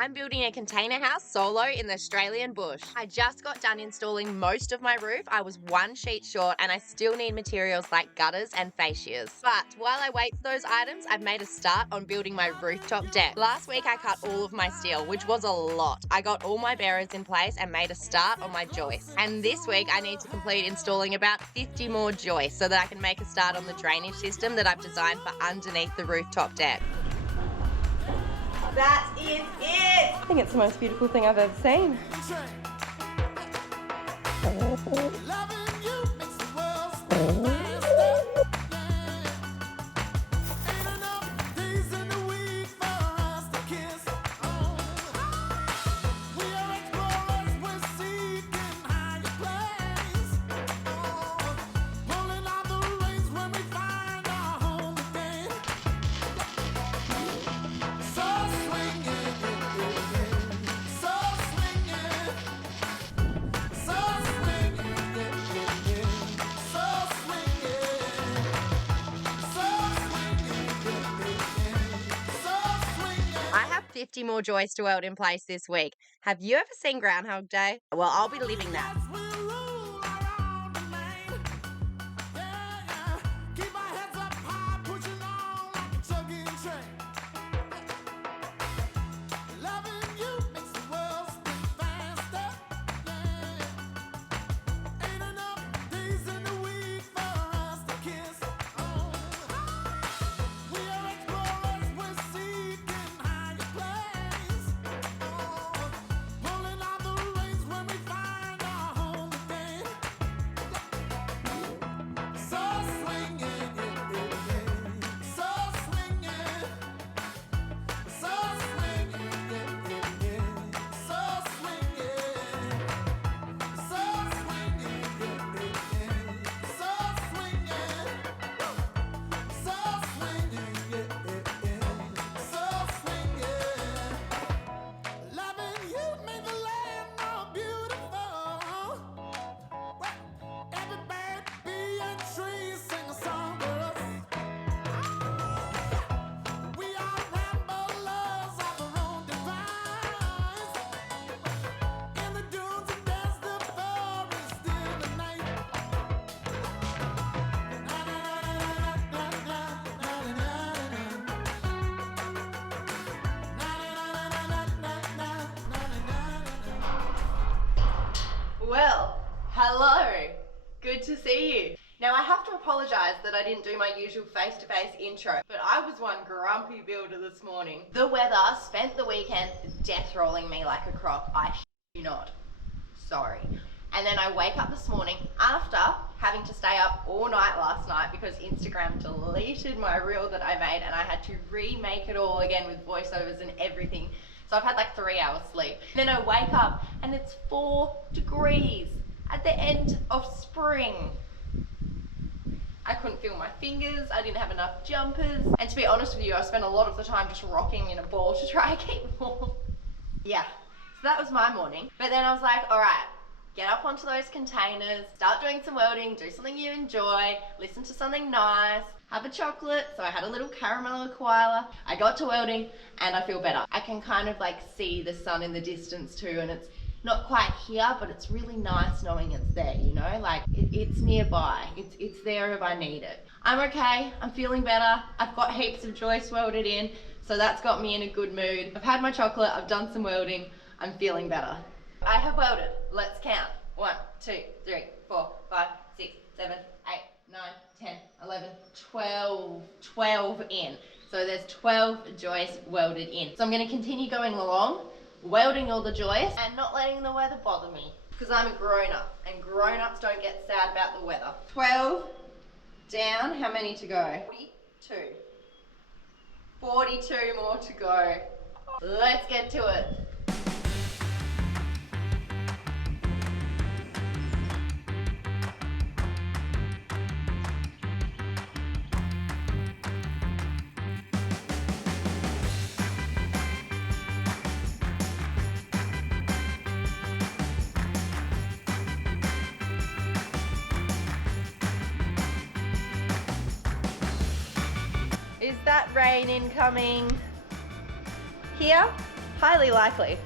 I'm building a container house solo in the Australian bush. I just got done installing most of my roof. I was one sheet short and I still need materials like gutters and fascias. But while I wait for those items, I've made a start on building my rooftop deck. Last week I cut all of my steel, which was a lot. I got all my bearers in place and made a start on my joists. And this week I need to complete installing about 50 more joists so that I can make a start on the drainage system that I've designed for underneath the rooftop deck. That is it! I think it's the most beautiful thing I've ever seen. I have 50 more joists to weld in place this week. Have you ever seen Groundhog Day? Well, I'll be living that. Well, hello. Good to see you. Now I have to apologise that I didn't do my usual face-to-face intro, but I was one grumpy builder this morning. The weather spent the weekend death rolling me like a croc. I shit you not. Sorry. And then I wake up this morning after having to stay up all night last night because Instagram deleted my reel that I made and I had to remake it all again with voiceovers and everything. So I've had like 3 hours sleep. Then I wake up and it's 4 degrees at the end of spring. I couldn't feel my fingers, I didn't have enough jumpers. And to be honest with you, I spent a lot of the time just rocking in a ball to try and keep warm. Yeah, so that was my morning. But then I was like, all right, get up onto those containers, start doing some welding, do something you enjoy, listen to something nice, have a chocolate. So I had a little caramel koala. I got to welding and I feel better. I can kind of like see the sun in the distance too, and it's not quite here, but it's really nice knowing it's there, you know, like it's nearby. It's there if I need it. I'm okay, I'm feeling better. I've got heaps of joists welded in, so that's got me in a good mood. I've had my chocolate, I've done some welding, I'm feeling better. I have welded, let's count. 1, 2, 3, 4, 5, 6, 7, 8, 9, 10, 11, 12 in. So there's 12 joists welded in. So I'm going to continue going along, welding all the joists and not letting the weather bother me, because I'm a grown-up and grown-ups don't get sad about the weather. 12 down, how many to go? 42. 42 more to go. Let's get to it. Is that rain incoming? Here? Highly likely.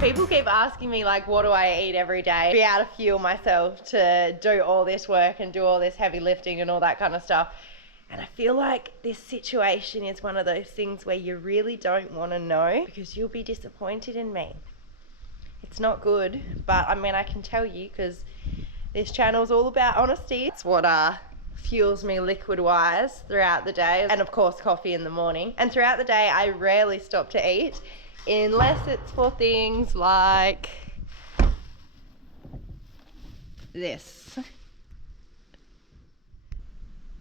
People keep asking me like, what do I eat every day? Be able to fuel myself to do all this work and do all this heavy lifting and all that kind of stuff. And I feel like this situation is one of those things where you really don't want to know because you'll be disappointed in me. It's not good, but I mean, I can tell you because this channel's all about honesty. It's what fuels me liquid-wise throughout the day. And of course, coffee in the morning. And throughout the day, I rarely stop to eat. Unless it's for things like this.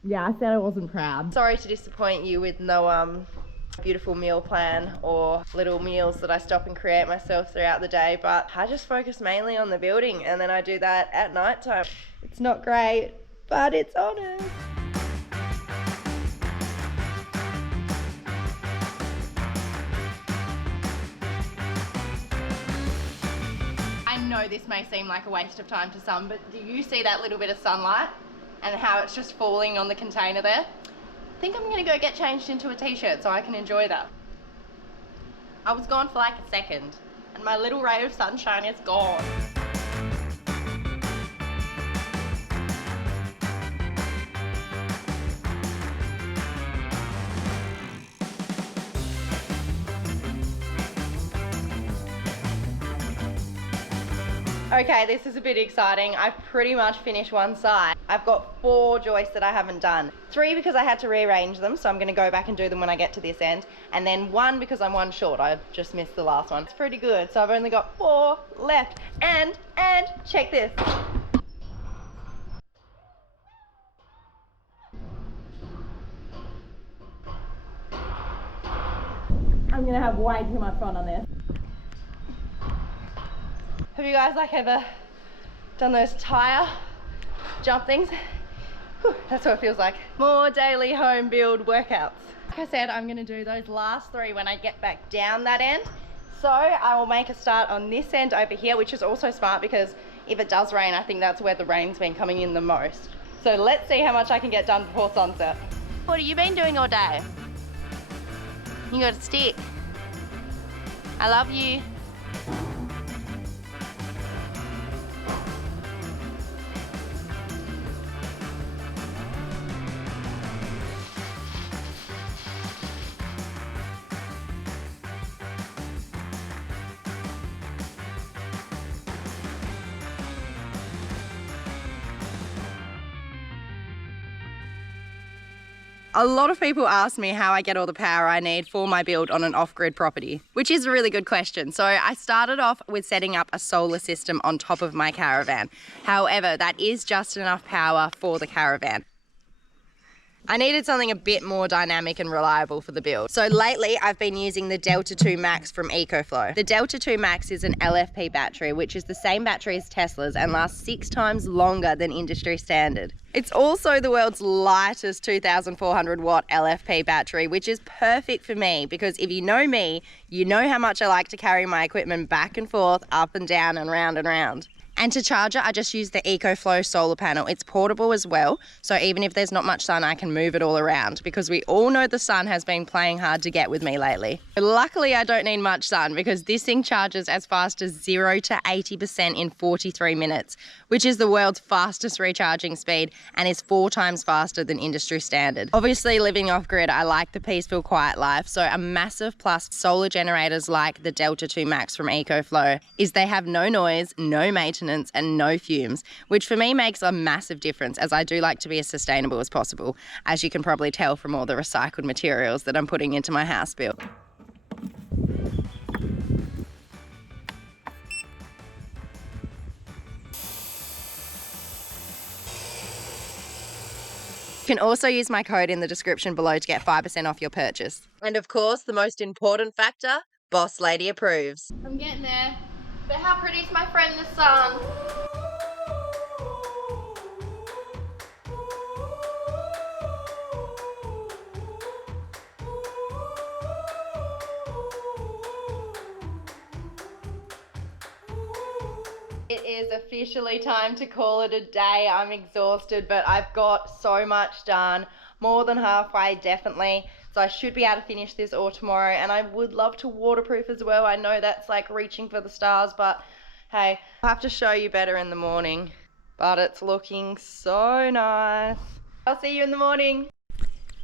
Yeah, I said I wasn't proud. Sorry to disappoint you with no beautiful meal plan or little meals that I stop and create myself throughout the day, but I just focus mainly on the building and then I do that at night time. It's not great, but it's honest. I know this may seem like a waste of time to some, but do you see that little bit of sunlight and how it's just falling on the container there? I think I'm gonna go get changed into a t-shirt so I can enjoy that. I was gone for like a second and my little ray of sunshine is gone. Okay, this is a bit exciting. I've pretty much finished one side. I've got 4 joists that I haven't done. 3 because I had to rearrange them, so I'm gonna go back and do them when I get to this end. And then 1 because I'm 1 short. I just missed the last one. It's pretty good, so I've only got 4 left. And check this. I'm gonna have way too much fun on this. Have you guys like ever done those tire jump things? Whew, that's what it feels like. More daily home build workouts. Like I said, I'm gonna do those last 3 when I get back down that end. So I will make a start on this end over here, which is also smart because if it does rain, I think that's where the rain's been coming in the most. So let's see how much I can get done before sunset. What have you been doing all day? You got a stick. I love you. A lot of people ask me how I get all the power I need for my build on an off-grid property, which is a really good question. So I started off with setting up a solar system on top of my caravan. However, that is just enough power for the caravan. I needed something a bit more dynamic and reliable for the build. So lately I've been using the Delta 2 Max from EcoFlow. The Delta 2 Max is an LFP battery, which is the same battery as Tesla's and lasts 6 times longer than industry standard. It's also the world's lightest 2,400 watt LFP battery, which is perfect for me because if you know me, you know how much I like to carry my equipment back and forth, up and down and round and round. And to charge it, I just use the EcoFlow solar panel. It's portable as well, so even if there's not much sun, I can move it all around because we all know the sun has been playing hard to get with me lately. But luckily, I don't need much sun because this thing charges as fast as 0 to 80% in 43 minutes, which is the world's fastest recharging speed and is 4 times faster than industry standard. Obviously, living off-grid, I like the peaceful, quiet life, so a massive plus solar generators like the Delta 2 Max from EcoFlow is they have no noise, no maintenance, and no fumes, which for me makes a massive difference as I do like to be as sustainable as possible, as you can probably tell from all the recycled materials that I'm putting into my house build. can also use my code in the description below to get 5% off your purchase. And of course, the most important factor, Boss Lady approves. I'm getting there. But how pretty is my friend the sun? It is officially time to call it a day. I'm exhausted, but I've got so much done. More than halfway, definitely. So I should be able to finish this all tomorrow, and I would love to waterproof as well. I know that's like reaching for the stars, but hey, I'll have to show you better in the morning. But it's looking so nice. I'll see you in the morning.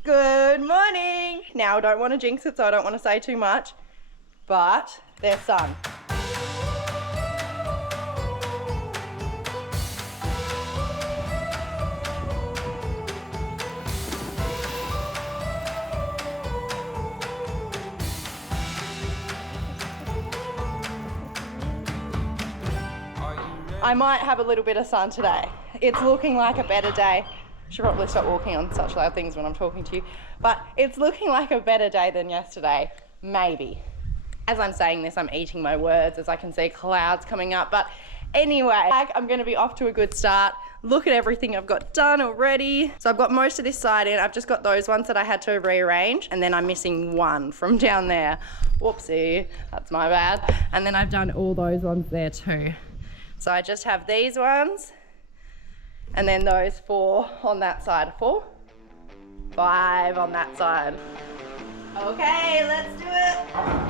Good morning. Now, I don't want to jinx it, so I don't want to say too much, but there's sun. I might have a little bit of sun today. It's looking like a better day. Should probably stop walking on such loud things when I'm talking to you. But it's looking like a better day than yesterday, maybe. As I'm saying this, I'm eating my words as I can see clouds coming up. But anyway, I'm gonna be off to a good start. Look at everything I've got done already. So I've got most of this side in. I've just got those ones that I had to rearrange, and then I'm missing one from down there. Whoopsie, that's my bad. And then I've done all those ones there too. So I just have these ones, and then those 4 on that side. 4, 5 on that side. Okay, let's do it.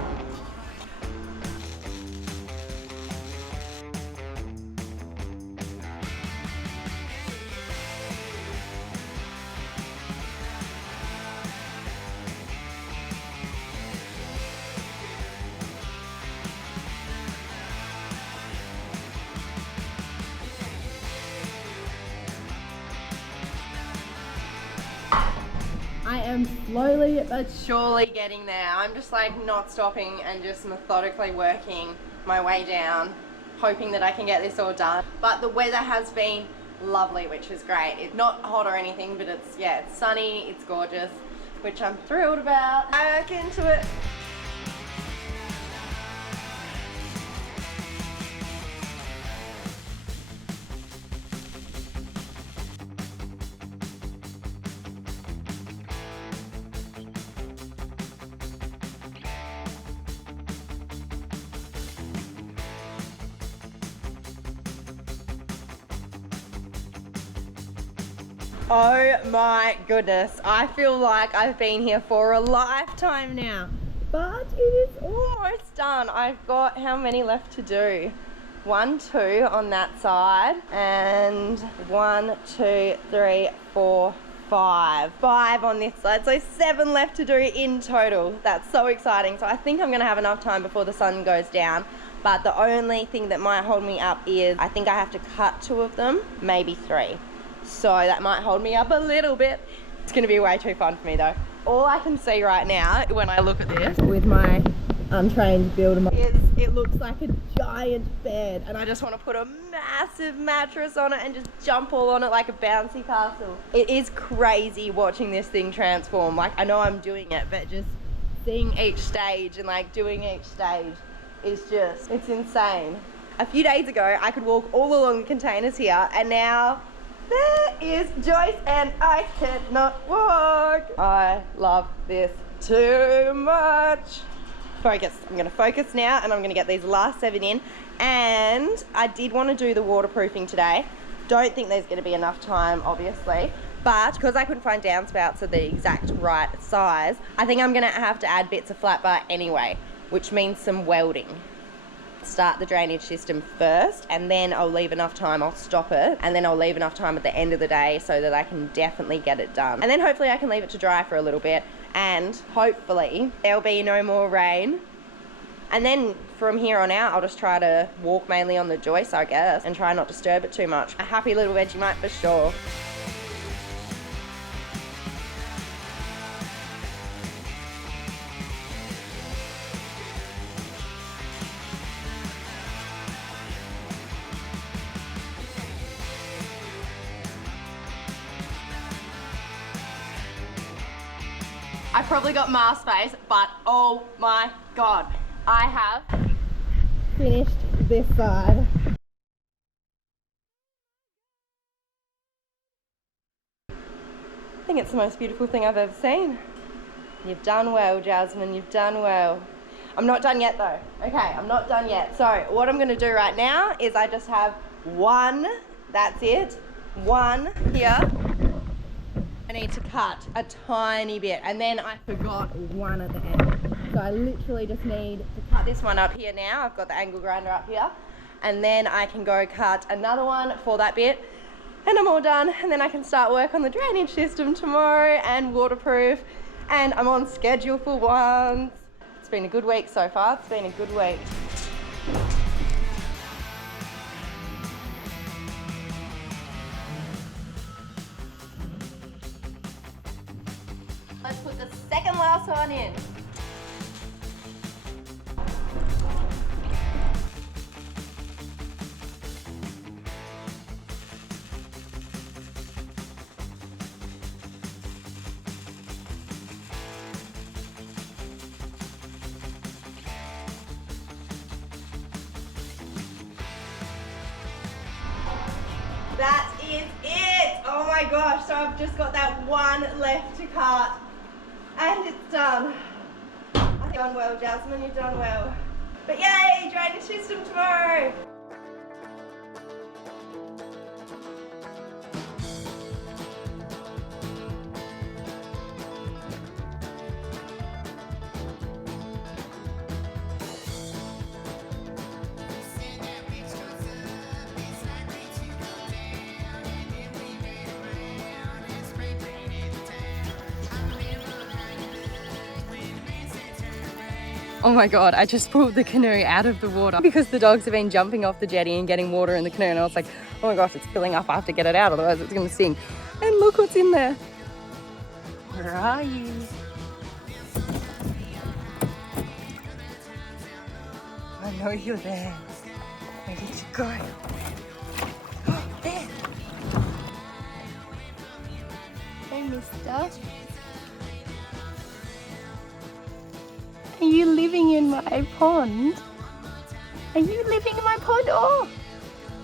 I am slowly but surely getting there. I'm just like not stopping and just methodically working my way down, hoping that I can get this all done. But the weather has been lovely, which is great. It's not hot or anything, but it's sunny, it's gorgeous, which I'm thrilled about. Back into it. Oh my goodness, I feel like I've been here for a lifetime now, but it is almost done. I've got how many left to do? 1, 2 on that side, and 1, 2, 3, 4, 5. 5 on this side, so 7 left to do in total. That's so exciting. So I think I'm gonna have enough time before the sun goes down. But the only thing that might hold me up is I think I have to cut 2 of them, maybe 3. So that might hold me up a little bit. It's gonna be way too fun for me though. All I can see right now when I look at this with my untrained builder is it looks like a giant bed, and I just want to put a massive mattress on it and just jump all on it like a bouncy castle. It is crazy watching this thing transform. Like, I know I'm doing it, but just seeing each stage and like doing each stage is just, it's insane. A few days ago I could walk all along the containers here, and now there is Joyce and I cannot walk. I love this too much. Focus. I'm going to focus now, and I'm going to get these last 7 in. And I did want to do the waterproofing today. Don't think there's going to be enough time, obviously. But because I couldn't find downspouts of the exact right size, I think I'm going to have to add bits of flat bar anyway, which means some welding. Start the drainage system first, and then I'll leave enough time, I'll stop it, and then I'll leave enough time at the end of the day so that I can definitely get it done. And then hopefully I can leave it to dry for a little bit, and hopefully there'll be no more rain. And then from here on out, I'll just try to walk mainly on the joist, I guess, and try not to disturb it too much. A happy little Vegemite for sure. probably got mask face, but oh my god, I have finished this side. I think it's the most beautiful thing I've ever seen. You've done well, Jasmine, you've done well. I'm not done yet though. Okay, I'm not done yet. So what I'm gonna do right now is I just have one, that's it, one here. I need to cut a tiny bit, and then I forgot one at the end. So I literally just need to cut this one up here now. I've got the angle grinder up here, and then I can go cut another one for that bit, and I'm all done. And then I can start work on the drainage system tomorrow and waterproof, and I'm on schedule for once. It's been a good week so far. It's been a good week. Let's put the second last one in. That is it! Oh my gosh, so I've just got that one left to cut. And it's done. I think you've done well, Jasmine, you've done well. But yay, drainage system tomorrow! Oh my god, I just pulled the canoe out of the water because the dogs have been jumping off the jetty and getting water in the canoe, and I was like, oh my gosh, it's filling up, I have to get it out, otherwise it's gonna sink. And look what's in there. Where are you? I know you're there. Where did you go? Oh, there. Hey, mister. Are you living in my pond? Are you living in my pond? Oh,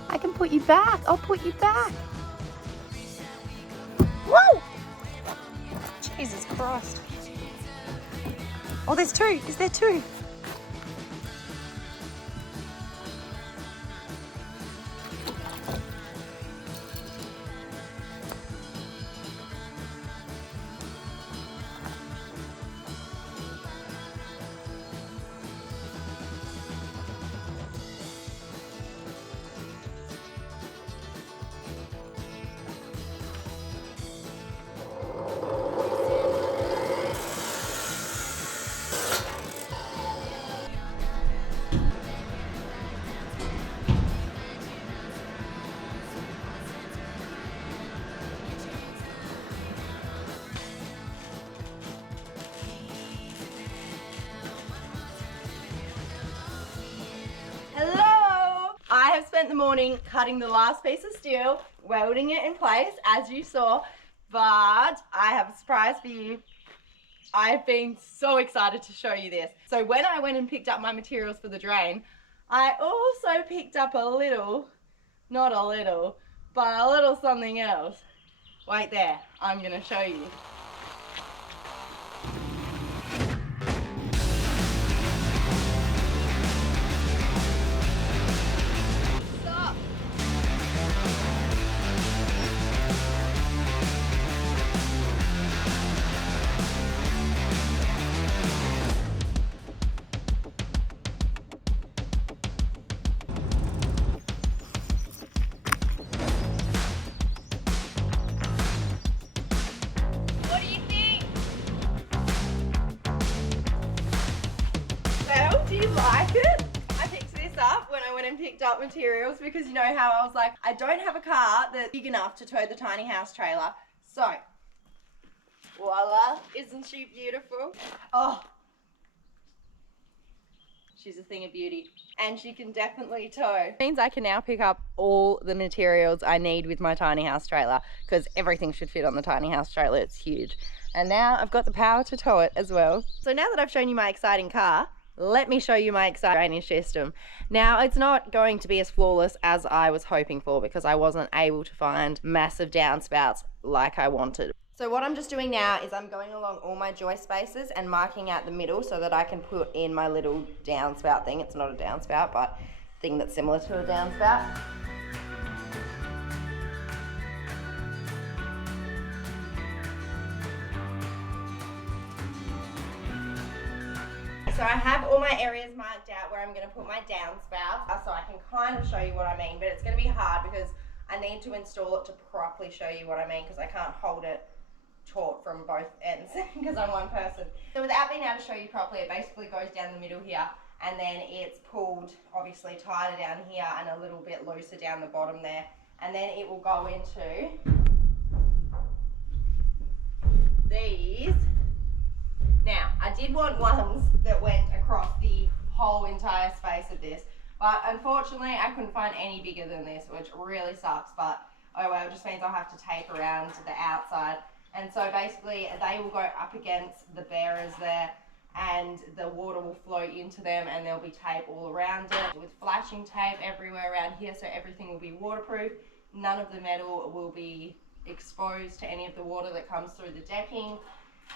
I can put you back. I'll put you back. Whoa! Jesus Christ. Oh, there's two. Is there two? Spent the morning cutting the last piece of steel, welding it in place as you saw, but I have a surprise for you. I've been so excited to show you this. So when I went and picked up my materials for the drain, I also picked up a little, not a little, but a little something else. Wait there, I'm gonna show you. Do you like it? I picked this up when I went and picked up materials because you know how I was like, I don't have a car that's big enough to tow the tiny house trailer. So, voila, isn't she beautiful? Oh, She's a thing of beauty. And she can definitely tow. Means I can now pick up all the materials I need with my tiny house trailer, because everything should fit on the tiny house trailer. It's huge. And now I've got the power to tow it as well. So now that I've shown you my exciting car, let me show you my exciting drainage system. Now, it's not going to be as flawless as I was hoping for, because I wasn't able to find massive downspouts like I wanted. So what I'm just doing now is I'm going along all my joist spaces and marking out the middle so that I can put in my little downspout thing. It's not a downspout, but thing that's similar to a downspout. So I have all my areas marked out where I'm going to put my downspout, so I can kind of show you what I mean, but it's going to be hard because I need to install it to properly show you what I mean, because I can't hold it taut from both ends because I'm one person. So without being able to show you properly, it basically goes down the middle here, and then it's pulled obviously tighter down here and a little bit looser down the bottom there, and then it will go into these. Now, I did want ones that went across the whole entire space of this, but unfortunately I couldn't find any bigger than this, which really sucks, but oh well, it just means I'll have to tape around to the outside. And so basically they will go up against the bearers there, and the water will flow into them, and there'll be tape all around it with flashing tape everywhere around here, so everything will be waterproof. None of the metal will be exposed to any of the water that comes through the decking.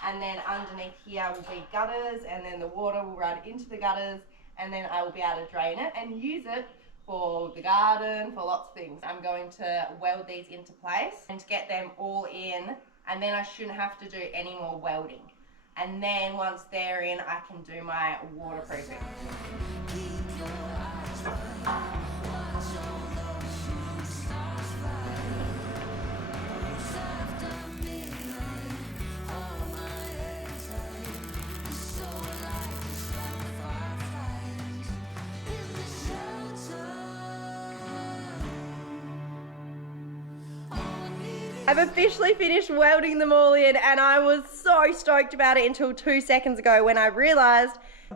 And then underneath here will be gutters, and then the water will run into the gutters, and then I will be able to drain it and use it for the garden, for lots of things. I'm going to weld these into place and get them all in, and then I shouldn't have to do any more welding. And then once they're in, I can do my waterproofing. I've officially finished welding them all in, and I was so stoked about it until 2 seconds ago when I realized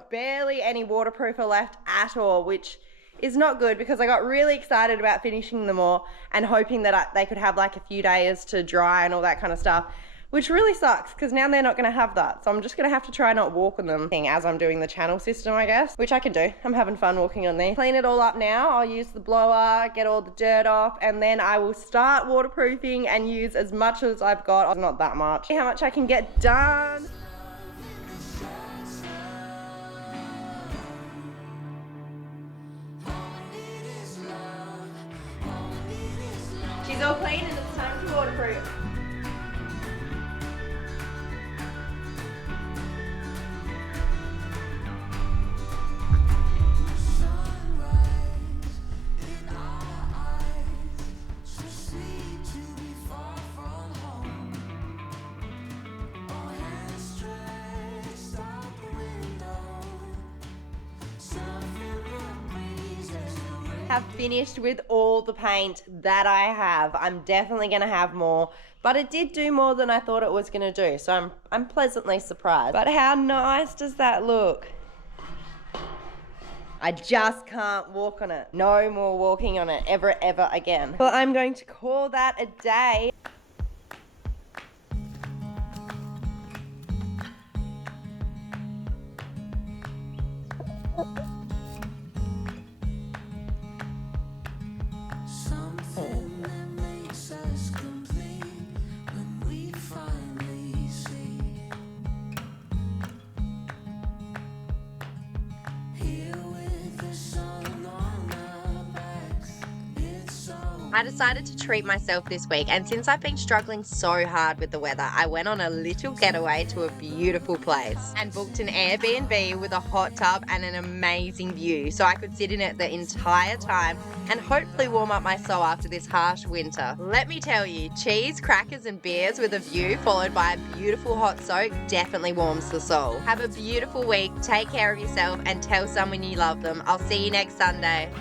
barely any waterproofer left at all, which is not good because I got really excited about finishing them all and hoping that they could have like a few days to dry and all that kind of stuff, which really sucks because now they're not going to have that. So I'm just going to have to try not walk on them as I'm doing the channel system, I guess, which I can do. I'm having fun walking on these. Clean it all up now. I'll use the blower, get all the dirt off, and then I will start waterproofing and use as much as I've got. Not that much. See how much I can get done. She's all clean and it's time to waterproof. Have finished with all the paint that I have. I'm definitely gonna have more, but it did do more than I thought it was gonna do, so I'm pleasantly surprised. But how nice does that look? I just can't walk on it. No more walking on it ever again. Well, I'm going to call that a day. I decided to treat myself this week, and since I've been struggling so hard with the weather, I went on a little getaway to a beautiful place and booked an Airbnb with a hot tub and an amazing view so I could sit in it the entire time and hopefully warm up my soul after this harsh winter. Let me tell you, cheese, crackers and beers with a view followed by a beautiful hot soak definitely warms the soul. Have a beautiful week, take care of yourself and tell someone you love them. I'll see you next Sunday.